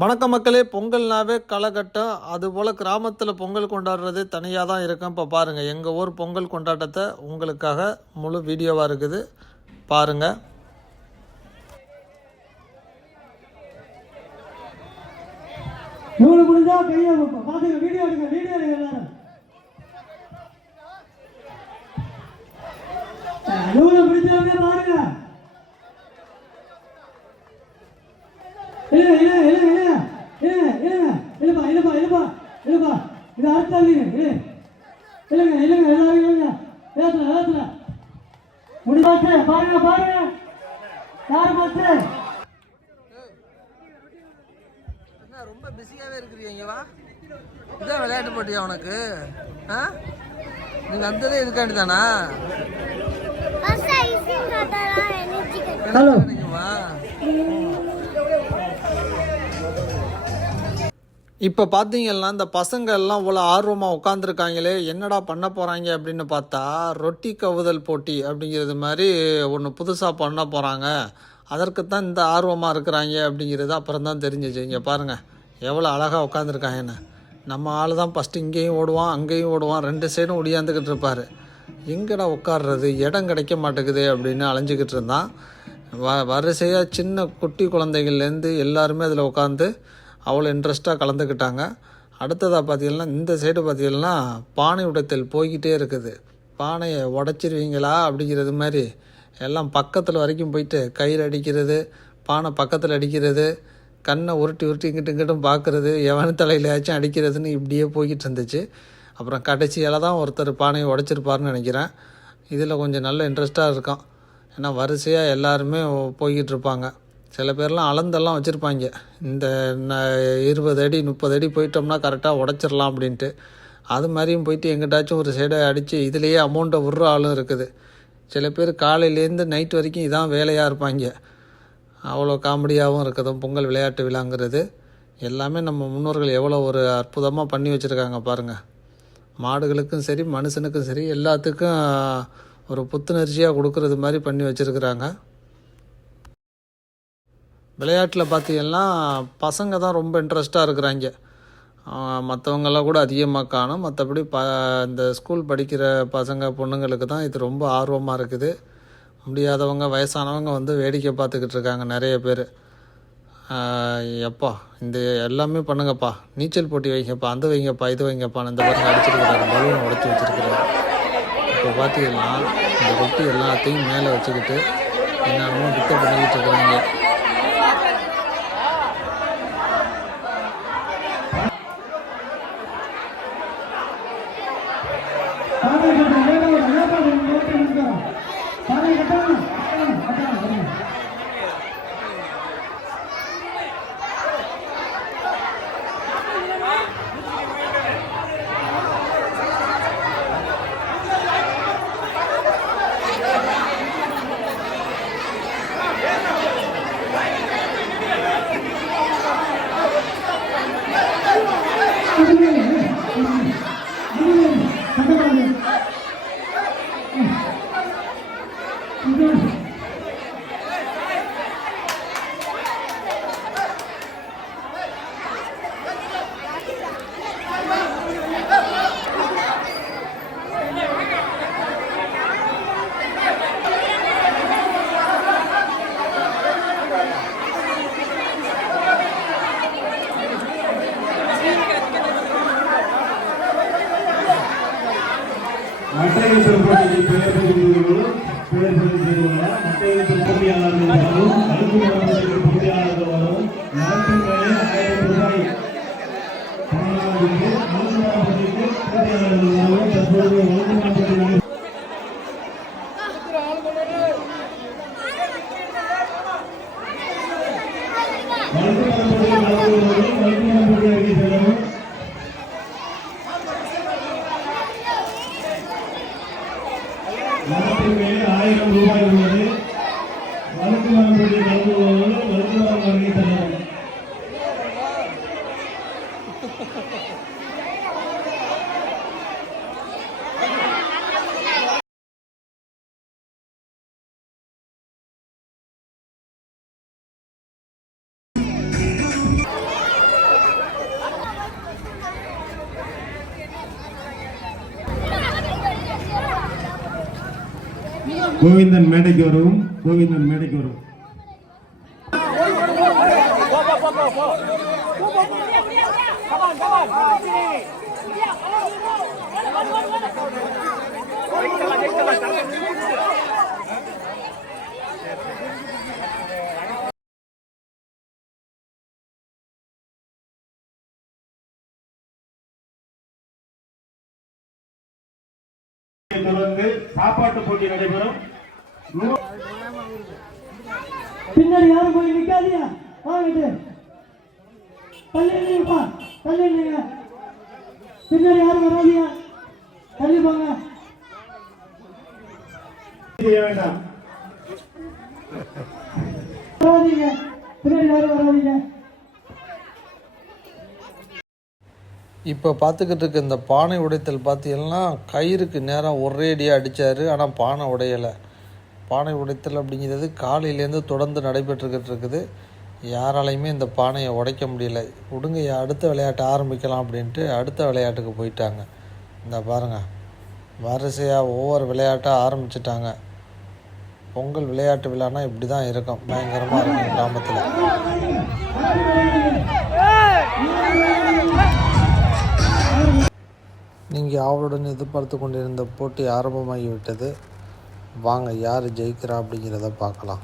வணக்கம் மக்களே. பொங்கல்னாவே களைகட்டும். அதுபோல் கிராமத்தில் பொங்கல் கொண்டாடுறது தனியாக தான் இருக்கும். இப்போ பாருங்கள், எங்கள் ஊர் பொங்கல் கொண்டாட்டத்தை உங்களுக்காக முழு வீடியோவாக இருக்குது, பாருங்கள். வீடியோ எடுங்க பாருங்க. இது அடுத்த முடிவாச்சு. பாருங்க பாருங்க யார் பார்த்து ரொம்ப பிஸியாகவே இருக்கிறீங்க. வா, இதான் விளையாட்டு போட்டியா உனக்கு? நீங்கள் வந்ததே இதுக்காண்டி தானா? ஹலோ, இப்போ பார்த்தீங்கன்னா இந்த பசங்க எல்லாம் இவ்வளோ ஆர்வமாக உட்காந்துருக்காங்களே, என்னடா பண்ண போகிறாங்க அப்படின்னு பார்த்தா ரொட்டி கவுதல் போட்டி அப்படிங்கிறது மாதிரி ஒன்று புதுசாக பண்ண போகிறாங்க. அதற்கு தான் இந்த ஆர்வமாக இருக்கிறாங்க அப்படிங்கிறது அப்புறம் தான் தெரிஞ்சிச்சு. இங்கே பாருங்கள் எவ்வளோ அழகாக உட்காந்துருக்காங்கன்னு. நம்ம ஆள் தான் ஃபஸ்ட்டு இங்கேயும் ஓடுவான் அங்கேயும் ஓடுவான், ரெண்டு சைடும் ஒடியாந்துக்கிட்டு இருப்பார். எங்கடா உட்காடுறது, இடம் கிடைக்க மாட்டேங்குது அப்படின்னு அலைஞ்சிக்கிட்டு இருந்தான். வரிசையாக சின்ன குட்டி குழந்தைகள்லேருந்து எல்லாருமே அதில் உட்காந்து அவ்வளோ இன்ட்ரெஸ்ட்டாக கலந்துக்கிட்டாங்க. அடுத்ததாக பார்த்திங்கன்னா இந்த சைடு பார்த்திங்கன்னா பானை உடைத்தல் போய்கிட்டே இருக்குது. பானையை உடச்சிருவீங்களா அப்படிங்கிறது மாதிரி எல்லாம் பக்கத்தில் வரைக்கும் போயிட்டு கையில் அடிக்கிறது, பானை பக்கத்தில் அடிக்கிறது, கண்ணை உருட்டி உருட்டி இங்கிட்டு இங்கிட்டும் பார்க்குறது, எவன் தலையிலையாச்சும் அடிக்கிறதுன்னு இப்படியே போய்கிட்டு இருந்துச்சு. அப்புறம் கடைசியால் தான் ஒருத்தர் பானையை உடச்சிருப்பார்னு நினைக்கிறேன். இதில் கொஞ்சம் நல்ல இன்ட்ரெஸ்ட்டாக இருக்கும். ஏன்னா வரிசையாக எல்லாருமே போய்கிட்டு இருப்பாங்க. சில பேர்லாம் அளந்தெல்லாம் வச்சுருப்பாங்க, இந்த 20 அடி 30 அடி போயிட்டோம்னா கரெக்டாக உடச்சிடலாம் அப்படின்ட்டு. அது மாதிரியும் போயிட்டு எங்கிட்டாச்சும் ஒரு சைடை அடித்து இதுலேயே அமௌண்ட்டை விட்ற ஆளும் இருக்குது. சில பேர் காலையிலேருந்து நைட் வரைக்கும் இதான் வேலையாக இருப்பாங்க. அவ்வளோ காமெடியாகவும் இருக்குது பொங்கல் விளையாட்டு விழாங்கிறது. எல்லாமே நம்ம முன்னோர்கள் எவ்வளோ ஒரு அற்புதமாக பண்ணி வச்சுருக்காங்க பாருங்கள். மாடுகளுக்கும் சரி மனுஷனுக்கும் சரி எல்லாத்துக்கும் ஒரு புத்துணர்ச்சியாக கொடுக்குறது மாதிரி பண்ணி வச்சுருக்குறாங்க. விளையாட்டில் பார்த்திங்கன்னா பசங்க தான் ரொம்ப இன்ட்ரெஸ்ட்டாக இருக்கிறாங்க. மற்றவங்கெல்லாம் கூட அதிகமாக காணும். மற்றபடி இந்த ஸ்கூல் படிக்கிற பசங்க பொண்ணுங்களுக்கு தான் இது ரொம்ப ஆர்வமாக இருக்குது. முடியாதவங்க வயசானவங்க வந்து வேடிக்கை பார்த்துக்கிட்டு இருக்காங்க நிறைய பேர். எப்பா இந்த எல்லாமே பண்ணுங்கப்பா, நீச்சல் போட்டி வைங்கப்பா, அந்த வைங்கப்பா, இது வைங்கப்பான்னு இந்த பசங்க அடிச்சிருக்கிறாங்க, பலூன் உடச்சி வச்சுருக்கிறாங்க. இப்போ பார்த்திங்கன்னா இந்த ரொட்டி எல்லாத்தையும் மேலே வச்சுக்கிட்டு என்னென்னமோ பிக்க பண்ணிக்கிட்டு இருக்கிறாங்க. மட்டையேற்றல் போட்டியில் பெயர் பெறுகிறவர்களும் பெயர் பெறுகிறவர்களால் மட்டையேற்றல் போட்டியாளர்களும் அழுக்கு போட்டியில் போட்டியாளர்களும் நாட்டின் மேலே 1000 ரூபாய் பணமாக போட்டிக்கு போட்டியாளர்களும் தற்போது வழக்கு நாட்டின் மேலே 1000 ரூபாய் உள்ளது. வழக்குமன்றம் வழங்குபவர்கள் வழக்குமன்றம் வருகை தரவும். கோவிந்தன் மேடைக்கு வரவும். கோவிந்தன் மேடைக்கு வரவும். தொடர்ந்து சாப்பாட்டு போட்டி நடைபெறும். பின்னாடி யாரும் போய் நிக்காதீங்க. வாங்கிட்டு தள்ளி நில்லுங்கப்பா, தள்ளி நில்லுங்க. பின்னாடி யாரும் வராதீங்க, தள்ளி போங்க. செய்ய வேண்டாம். வராதீங்க, பின்னாடி யாரும் வராதீங்க. இப்போ பார்த்துக்கிட்டு இருக்க இந்த பானை உடைத்தல் பார்த்தீங்கன்னா கயிறுக்கு நேராக ஒரேடியாக அடித்தார். ஆனால் பானை உடையலை. பானை உடைத்தல் அப்படிங்கிறது காலையிலேருந்து தொடர்ந்து நடைபெற்றுக்கிட்டு இருக்குது. யாராலையுமே இந்த பானையை உடைக்க முடியல. விடுங்க, அடுத்த விளையாட்டை ஆரம்பிக்கலாம் அப்படின்ட்டு அடுத்த விளையாட்டுக்கு போயிட்டாங்க. இந்த பாருங்கள், வரிசையாக ஒவ்வொரு விளையாட்டாக ஆரம்பிச்சிட்டாங்க. பொங்கல் விளையாட்டு விழானா இப்படி தான் இருக்கும். பயங்கரமாக இருக்கும் கிராமத்தில். நீங்கள் ஆவலுடன் எதிர்பார்த்து கொண்டிருந்த போட்டி ஆரம்பமாகிவிட்டது. வாங்க, யார் ஜெயிக்கிறா அப்படிங்கிறத பார்க்கலாம்.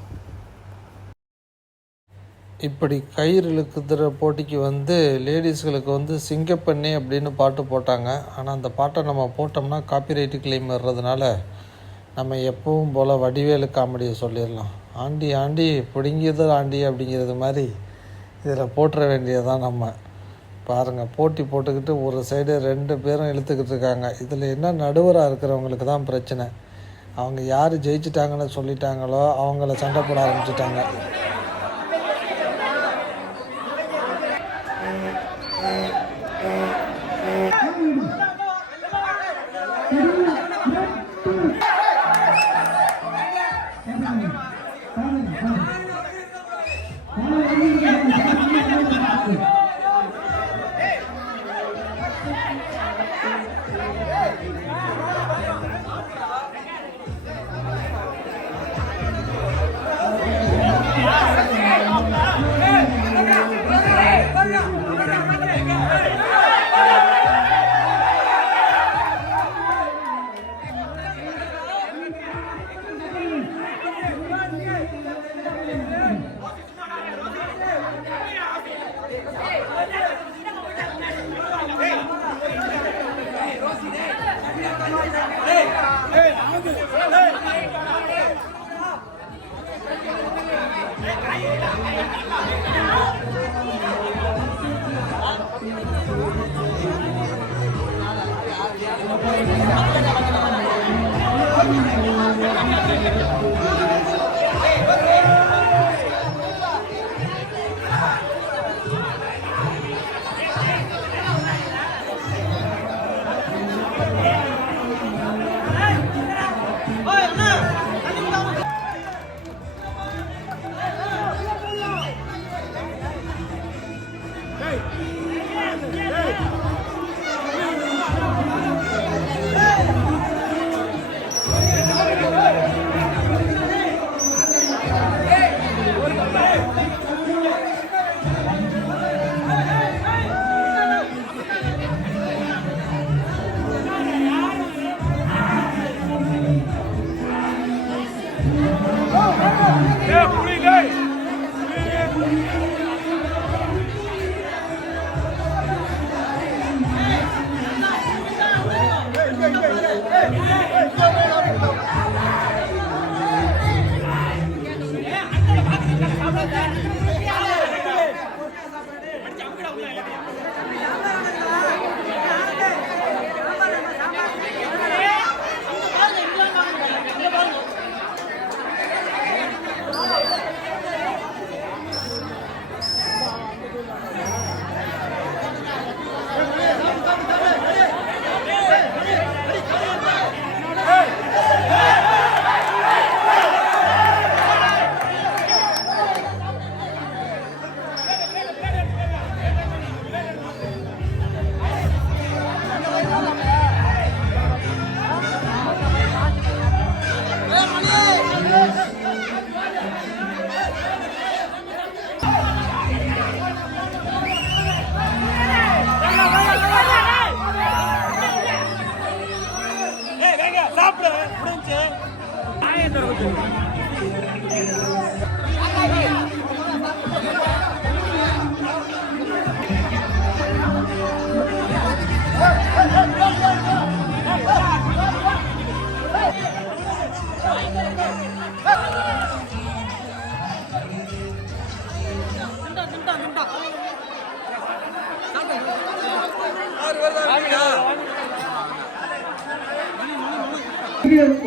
இப்படி கயிறு இழுக்குற போட்டிக்கு லேடிஸ்களுக்கு சிங்கப்பண்ணி அப்படின்னு பாட்டு போட்டாங்க. ஆனால் அந்த பாட்டை நம்ம போட்டோம்னா காப்பிரைட்டு கிளைம் வர்றதுனால நம்ம எப்பவும் போல் வடிவேலு காமெடியை சொல்லிடலாம். ஆண்டி ஆண்டி பிடுங்கியது ஆண்டி அப்படிங்கிறது மாதிரி இதில் போட்டுற வேண்டியதான். நம்ம பாருங்கள், போட்டி போட்டுக்கிட்டு ஒரு சைடு 2 பேரும் இழுத்துக்கிட்டு இருக்காங்க. இதில் என்ன நடுவராக இருக்கிறவங்களுக்கு தான் பிரச்சனை. அவங்க யார் ஜெயிச்சிட்டாங்கன்னு சொல்லிட்டாங்களோ அவங்கள சண்டை போட ஆரம்பிச்சிட்டாங்க.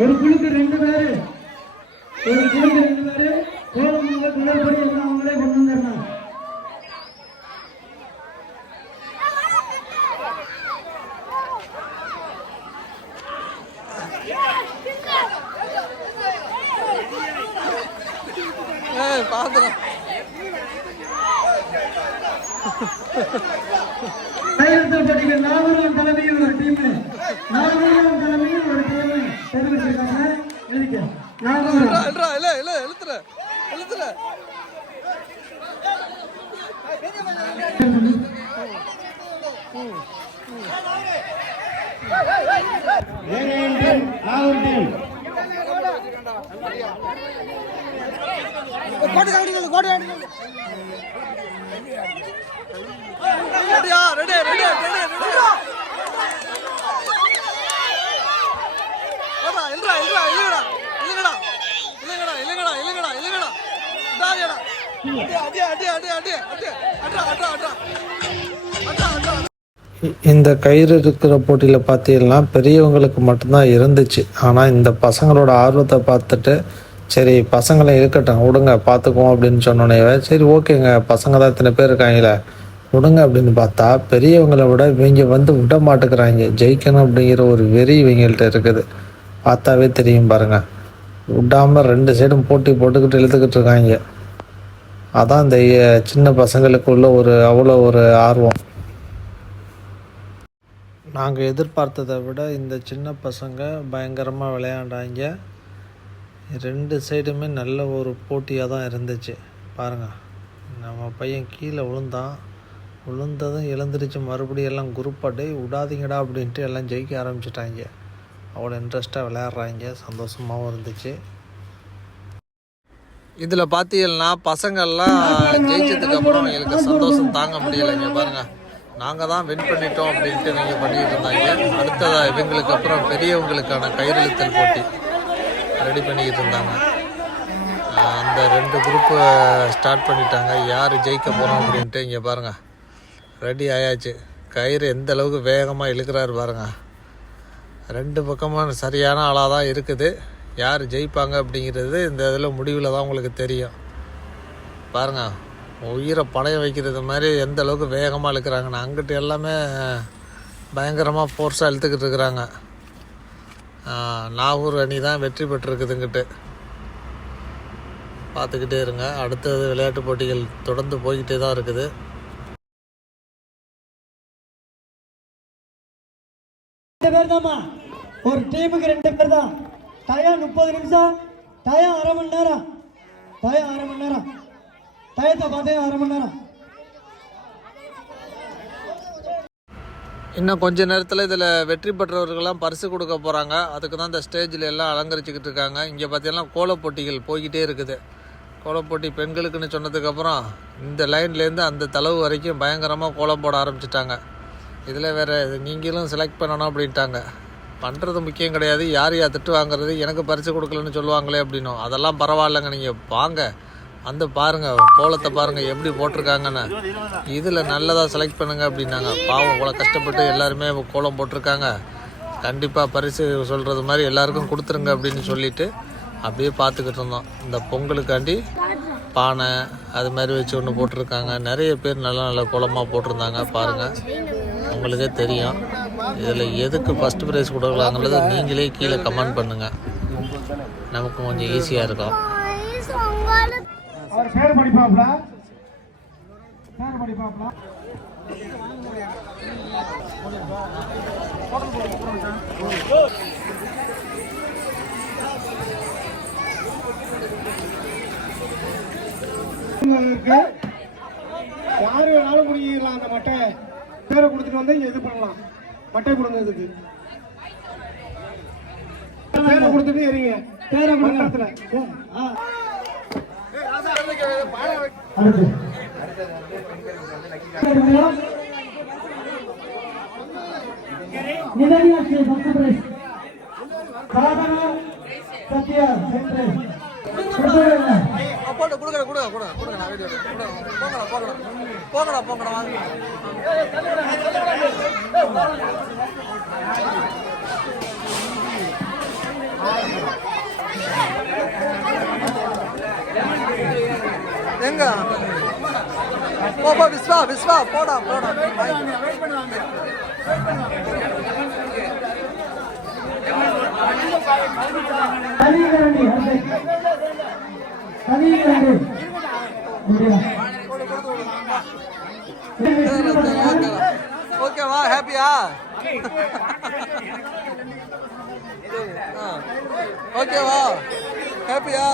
ஒரு குழுக்கு 2 பேரு, ஒரு குழுக்கு 2 பேரு. கோலம் கலர்படி எல்லாம் அவங்களே கொண்டு வந்துடணும். பாத்துறேன். கையெழுத்தல் போட்டிகள் நாகூர் தலைமையில் ஒரு டீம், நாகூர் தலைமையில் ஒரு டீம் தெரிவிச்சிருக்காங்க. எழுதிக்க. நாகூர் எழுத்துற இந்த கயிறு இருக்கிற போட்டியில் பார்த்தீங்கன்னா பெரியவங்களுக்கு மட்டும்தான் இருந்துச்சு. ஆனால் இந்த பசங்களோட ஆர்வத்தை பார்த்துட்டு சரி பசங்களை இருக்கட்டும் விடுங்க பார்த்துக்குவோம் அப்படின்னு சொன்னோன்னே சரி ஓகேங்க பசங்க தான் இத்தனை பேர் இருக்காங்களே விடுங்க அப்படின்னு பார்த்தா பெரியவங்களை விட இவங்க வந்து விட மாட்டேங்கிறாங்க. ஜெயிக்கணும் அப்படிங்கிற ஒரு வெறி இவங்கள்ட்ட இருக்குது. பார்த்தாவே தெரியும் பாருங்கள். விடாமல் 2 சைடும் போட்டி போட்டுக்கிட்டு இழுத்துக்கிட்டு இருக்காங்க. அதான் இந்த சின்ன பசங்களுக்குள்ள அவ்வளோ ஒரு ஆர்வம். நாங்கள் எதிர்பார்த்ததை விட இந்த சின்ன பசங்க பயங்கரமாக விளையாண்டாங்க. 2 சைடுமே நல்ல ஒரு போட்டியாக தான் இருந்துச்சு. பாருங்கள், நம்ம பையன் கீழே விழுந்ததும் எழுந்திரிச்சு மறுபடியும் எல்லாம் குரூப்பாக விடாதீங்கடா அப்படின்ட்டு எல்லாம் ஜெயிக்க ஆரம்பிச்சிட்டாங்க. அவ்வளோ இன்ட்ரெஸ்ட்டாக விளையாடுறாங்க. சந்தோஷமாகவும் இருந்துச்சு. இதில் பார்த்தீங்கன்னா பசங்கள்லாம் ஜெயிச்சதுக்கு அப்புறம் எங்களுக்கு சந்தோஷம் தாங்க முடியலைங்க. பாருங்கள், நாங்கள் தான் வின் பண்ணிட்டோம் அப்படின்ட்டு இவங்க பண்ணிகிட்டு இருந்தாங்க. அடுத்ததாக இவங்களுக்கு அப்புறம் பெரியவங்களுக்கான கயிறிழுத்தல் போட்டி ரெடி பண்ணிக்கிட்டு இருந்தாங்க. அந்த 2 குரூப்பு ஸ்டார்ட் பண்ணிட்டாங்க. யார் ஜெயிக்க போகிறோம் அப்படின்ட்டு இங்கே பாருங்கள் ரெடி ஆயாச்சு. கயிறு எந்த அளவுக்கு வேகமாக இழுக்கிறாரு பாருங்கள். 2 பக்கமும் சரியான ஆளாக தான் இருக்குது. யார் ஜெயிப்பாங்க அப்படிங்கிறது இந்த இதில் முடிவில் தான் உங்களுக்கு தெரியும். பாருங்கள், உயிரை பணைய வைக்கிறது மாதிரி எந்த அளவுக்கு வேகமாக இழுக்கிறாங்கன்னு. அங்கிட்டு எல்லாமே பயங்கரமாக ஃபோர்ஸாக இழுத்துக்கிட்டு இருக்கிறாங்க. நாகூர் அணி தான் வெற்றி பெற்றிருக்குதுங்கிட்டு பார்த்துக்கிட்டே இருங்க. அடுத்தது விளையாட்டு போட்டிகள் தொடர்ந்து போய்கிட்டே தான் இருக்குது. ஒரு டீமுக்கு 2 பேர் தான். டயம் 30 நிமிஷம், டயம் அரை மணி நேரம், டயத்தை பார்த்தே அரை மணி நேரம். இன்னும் கொஞ்ச நேரத்தில் இதில் வெற்றி பெற்றவர்கள்லாம் பரிசு கொடுக்க போகிறாங்க. அதுக்கு தான் இந்த ஸ்டேஜில் எல்லாம் அலங்கரிச்சுக்கிட்டு இருக்காங்க. இங்கே பார்த்தீங்கன்னா கோலப்போட்டிகள் போய்கிட்டே இருக்குது. கோலப்போட்டி பெண்களுக்குன்னு சொன்னதுக்கப்புறம் இந்த லைன்லேருந்து அந்த தளவு வரைக்கும் பயங்கரமாக கோலம் போட ஆரம்பிச்சிட்டாங்க. இதில் வேறு நீங்களும் செலக்ட் பண்ணணும் அப்படின்ட்டாங்க. பண்ணுறது முக்கியம் கிடையாது, யார் திட்டு வாங்குறது, எனக்கு பரிசு கொடுக்கலன்னு சொல்லுவாங்களே அப்படின்னும். அதெல்லாம் பரவாயில்லைங்க, நீங்கள் வாங்க வந்து பாருங்கள், கோலத்தை பாருங்கள் எப்படி போட்டிருக்காங்கன்னு. இதில் நல்லதாக செலக்ட் பண்ணுங்கள் அப்படின்னாங்க. பாவம் இவ்வளோ கஷ்டப்பட்டு எல்லாருமே கோலம் போட்டிருக்காங்க, கண்டிப்பாக பரிசு சொல்கிறது மாதிரி எல்லாருக்கும் கொடுத்துருங்க அப்படின்னு சொல்லிவிட்டு அப்படியே பார்த்துக்கிட்டு இருந்தோம். இந்த பொங்கலுக்காண்டி பானை அது மாதிரி வச்சு ஒன்று போட்டிருக்காங்க. நிறைய பேர் நல்ல நல்ல கோலமாக போட்டிருந்தாங்க. பாருங்கள், உங்களுக்கே தெரியும். இதில் எதுக்கு ஃபஸ்ட்டு ப்ரைஸ் கொடுக்கலாங்கிறத நீங்களே கீழே கமெண்ட் பண்ணுங்கள், நமக்கு கொஞ்சம் ஈஸியாக இருக்கும். யாரு வேணாலும் குடிக்கலாம். அந்த மட்டை பேரை கொடுத்துட்டு வந்து இது பண்ணலாம். மட்டை கொடுங்கிறதுக்கு பேரை கொடுத்துட்டு எறீங்க. பேரை மண்டலத்துல சத்யா போட்டு கொடுங்க கொடுங்க கொடுங்க கொடுங்க நான் வீடியோ போங்கடா போங்கடா வாங்க. எங்க போ விஸ்வா விஸ்வா போடா போடா ஓகேவா ஹாப்பியா ஓகேவா ஹாப்பியா